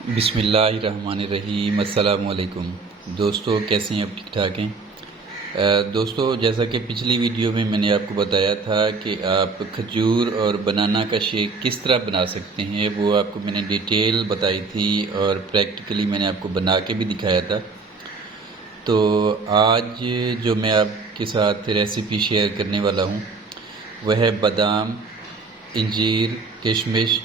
बिस्मिल्लाहिर्रहमानिर्रहीम। अस्सलामुअलैकुम दोस्तों, कैसे हैं आप? ठीक ठाक हैं? दोस्तों, जैसा कि पिछली वीडियो में मैंने आपको बताया था कि आप खजूर और बनाना का शेक किस तरह बना सकते हैं, वो आपको मैंने डिटेल बताई थी और प्रैक्टिकली मैंने आपको बना के भी दिखाया था। तो आज जो मैं आपके साथ रेसिपी शेयर करने वाला हूँ वह है बादाम, इंजीर, किशमिश,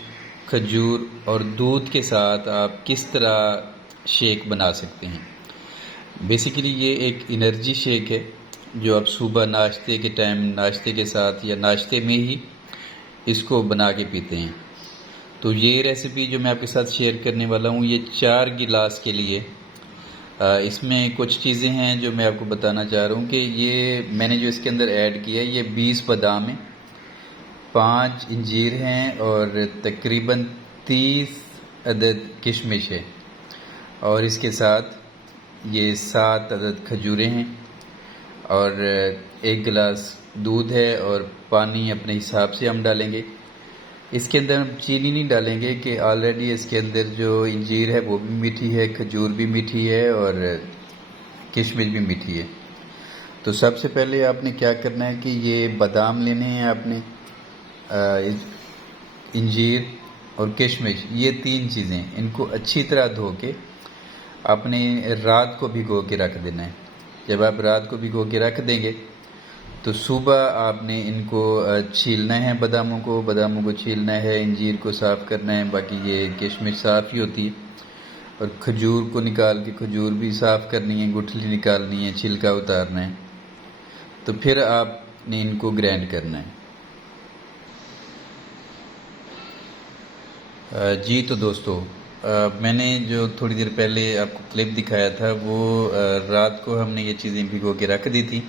खजूर और दूध के साथ आप किस तरह शेक बना सकते हैं। बेसिकली ये एक एनर्जी शेक है जो आप सुबह नाश्ते के टाइम नाश्ते के साथ या नाश्ते में ही इसको बना के पीते हैं। तो ये रेसिपी जो मैं आपके साथ शेयर करने वाला हूँ ये 4 गिलास के लिए। इसमें कुछ चीज़ें हैं जो मैं आपको बताना चाह रहा हूँ कि ये मैंने जो इसके अंदर ऐड किया है, ये 20 बादाम है, 5 इंजीर हैं और तकरीबन 30 अदद किशमिश है और इसके साथ ये 7 अदद खजूरें हैं और 1 गिलास दूध है और पानी अपने हिसाब से हम डालेंगे। इसके अंदर हम चीनी नहीं डालेंगे कि ऑलरेडी इसके अंदर जो इंजीर है वो भी मीठी है, खजूर भी मीठी है और किशमिश भी मीठी है। तो सबसे पहले आपने क्या करना है कि ये बादाम लेने हैं आपने, इंजीर और किशमिश, ये 3 चीज़ें, इनको अच्छी तरह धो के आपने रात को भिगो के रख देना है। जब आप रात को भिगो के रख देंगे तो सुबह आपने इनको छीलना है, बादामों को छीलना है, इंजीर को साफ़ करना है, बाकी ये किशमिश साफ़ ही होती है, और खजूर को निकाल के खजूर भी साफ़ करनी है, गुठली निकालनी है, छिलका उतारना है। तो फिर आपने इनको ग्राइंड करना है। जी तो दोस्तों, मैंने जो थोड़ी देर पहले आपको क्लिप दिखाया था वो रात को हमने ये चीज़ें भिगो के रख दी थी।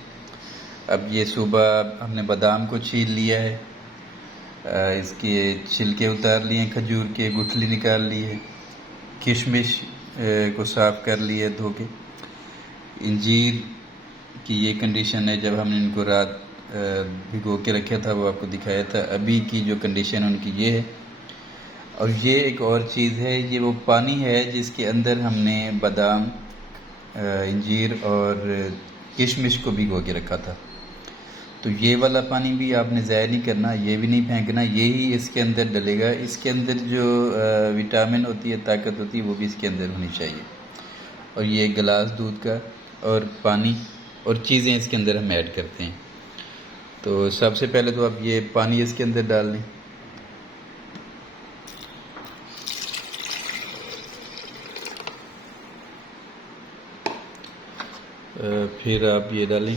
अब ये सुबह हमने बादाम को छील लिया है, इसके छिलके उतार लिए हैं, खजूर के गुठली निकाल ली है, किशमिश को साफ़ कर लिया धो के। इंजीर की ये कंडीशन है, जब हमने इनको रात भिगो के रखा था वो आपको दिखाया था। अभी की जो कंडीशन है उनकी ये है। और ये एक और चीज़ है, ये वो पानी है जिसके अंदर हमने बादाम, इंजीर और किशमिश को भिगो के रखा था। तो ये वाला पानी भी आपने ज़ाया नहीं करना, ये भी नहीं फेंकना, ये ही इसके अंदर डलेगा। इसके अंदर जो विटामिन होती है, ताकत होती है, वो भी इसके अंदर होनी चाहिए। और ये 1 गिलास दूध का और पानी और चीज़ें इसके अंदर हम ऐड करते हैं। तो सबसे पहले तो आप ये पानी इसके अंदर डाल लें। फिर आप ये डालें,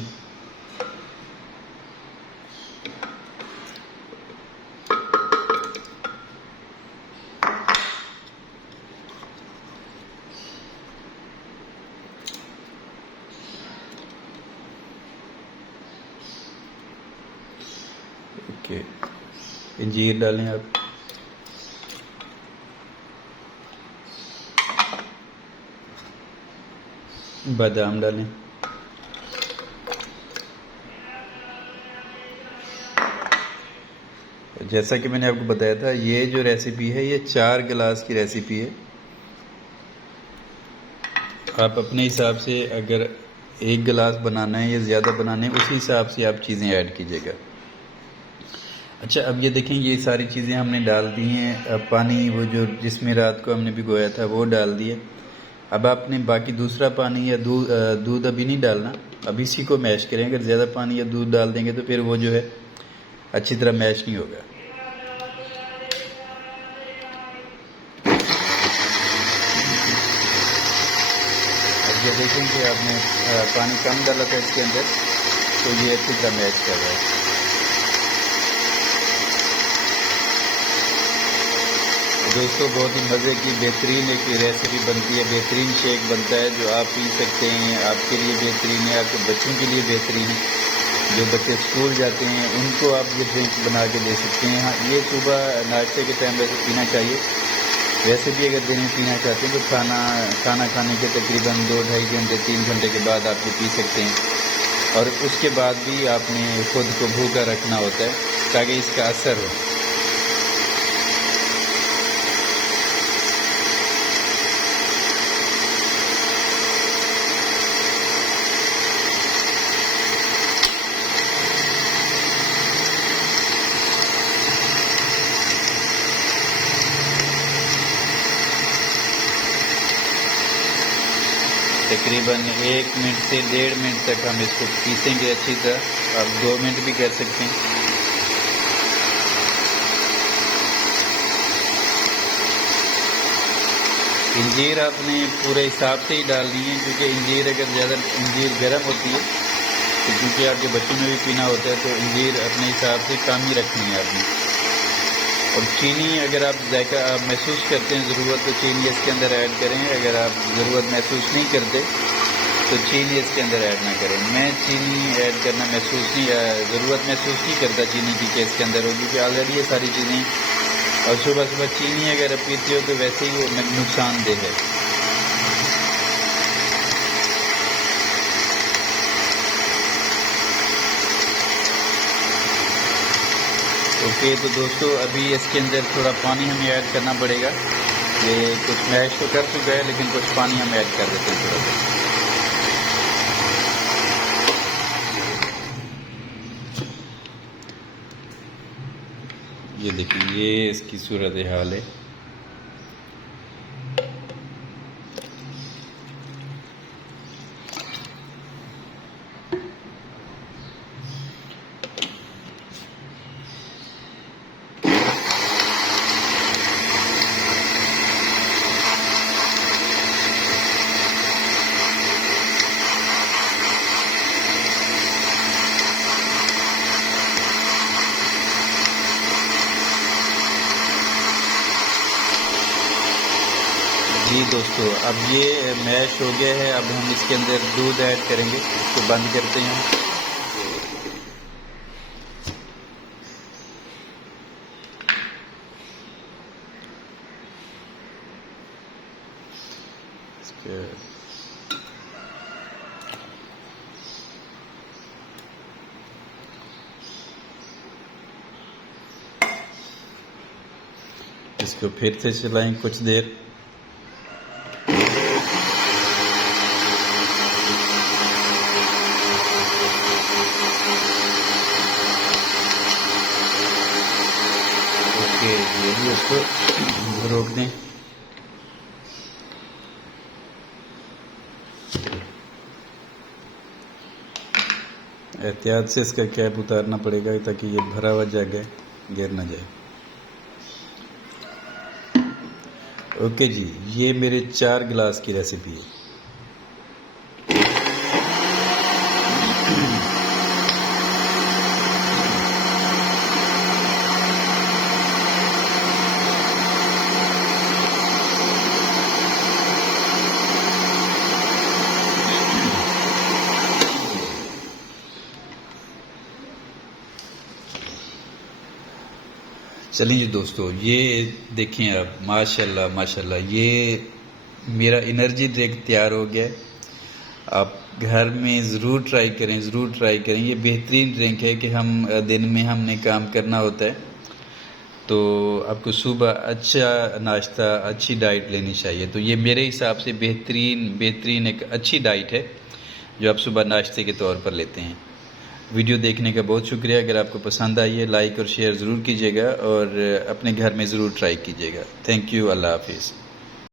ओके, इंजीर डालें आप, बादाम डालें, जैसा कि मैंने आपको बताया था ये जो रेसिपी है ये 4 गिलास की रेसिपी है। आप अपने हिसाब से अगर 1 गिलास बनाना है या ज़्यादा बनाना है उसी हिसाब से आप चीज़ें ऐड कीजिएगा। अच्छा, अब ये देखें, ये सारी चीज़ें हमने डाल दी हैं। अब पानी वो जो जिसमें रात को हमने भिगोया था वो डाल दिए। अब आपने बाकी दूसरा पानी या दूध अभी नहीं डालना, अब इसी को मैश करें। अगर ज़्यादा पानी या दूध डाल देंगे तो फिर वो जो है अच्छी तरह मैश नहीं होगा। ये देखें कि आपने पानी कम डाला था इसके अंदर, तो ये अच्छी तरह मैच कर रहा है। दोस्तों, बहुत ही मज़े की बेहतरीन एक रेसिपी बनती है, बेहतरीन शेक बनता है जो आप पी सकते हैं। आपके लिए बेहतरीन है, आपके बच्चों के लिए बेहतरीन है। जो बच्चे स्कूल जाते हैं उनको आप ये ड्रिंक बना के दे सकते हैं। हाँ, ये सुबह नाश्ते के टाइम वैसे पीना चाहिए। वैसे भी अगर दिन में पीना चाहते हैं तो खाना खाने के तकरीबन 2-2.5 घंटे 3 घंटे के बाद आप ये पी सकते हैं। और उसके बाद भी आपने खुद को भूखा रखना होता है ताकि इसका असर हो। तकरीबन 1 मिनट से 1.5 मिनट तक हम इसको पीसेंगे अच्छी तरह। आप 2 मिनट भी कर सकते हैं। इंजीर आपने पूरे हिसाब से ही डालनी है, क्योंकि इंजीर अगर ज़्यादा इंजीर गर्म होती है तो क्योंकि आपके बच्चों में भी पीना होता है, तो इंजीर अपने हिसाब से कम ही रखनी है आपने। और चीनी अगर आप जायका महसूस करते हैं ज़रूरत, तो चीनी इसके अंदर ऐड करें। अगर आप ज़रूरत महसूस नहीं करते तो चीनी इसके अंदर ऐड ना करें। मैं चीनी ऐड करना ज़रूरत महसूस नहीं करता चीनी की कि इसके अंदर हो, क्योंकि ऑलरेडी ये सारी चीज़ें, और सुबह सुबह चीनी अगर आप पीते हो तो वैसे ही वो नुकसानदेह है। ओके, तो दोस्तों अभी इसके अंदर थोड़ा पानी हमें ऐड करना पड़ेगा। ये कुछ मैश तो कर चुका है, लेकिन कुछ पानी हम ऐड कर देते हैं थोड़ा सा। ये देखिए, ये इसकी सूरत हाल है। जी दोस्तों, अब ये मैश हो गया है। अब हम इसके अंदर दूध ऐड करेंगे। इसको बंद करते हैं। इसको फिर से चलाएं कुछ देर। ओके, ये भी उसको रोक दें। एहतियात से इसका कैप उतारना पड़ेगा ताकि ये भरा हुआ जग है, गिर ना जाए। ओके जी, ये मेरे 4 गिलास की रेसिपी है। चलिए दोस्तों, ये देखें आप, माशाल्लाह माशाल्लाह, ये मेरा एनर्जी ड्रिंक तैयार हो गया है। आप घर में ज़रूर ट्राई करें, ज़रूर ट्राई करें। ये बेहतरीन ड्रिंक है कि हम दिन में हमने काम करना होता है, तो आपको सुबह अच्छा नाश्ता, अच्छी डाइट लेनी चाहिए। तो ये मेरे हिसाब से बेहतरीन एक अच्छी डाइट है जो आप सुबह नाश्ते के तौर पर लेते हैं। वीडियो देखने का बहुत शुक्रिया। अगर आपको पसंद आई है, लाइक और शेयर ज़रूर कीजिएगा और अपने घर में ज़रूर ट्राई कीजिएगा। Thank you. अल्लाह हाफिज़।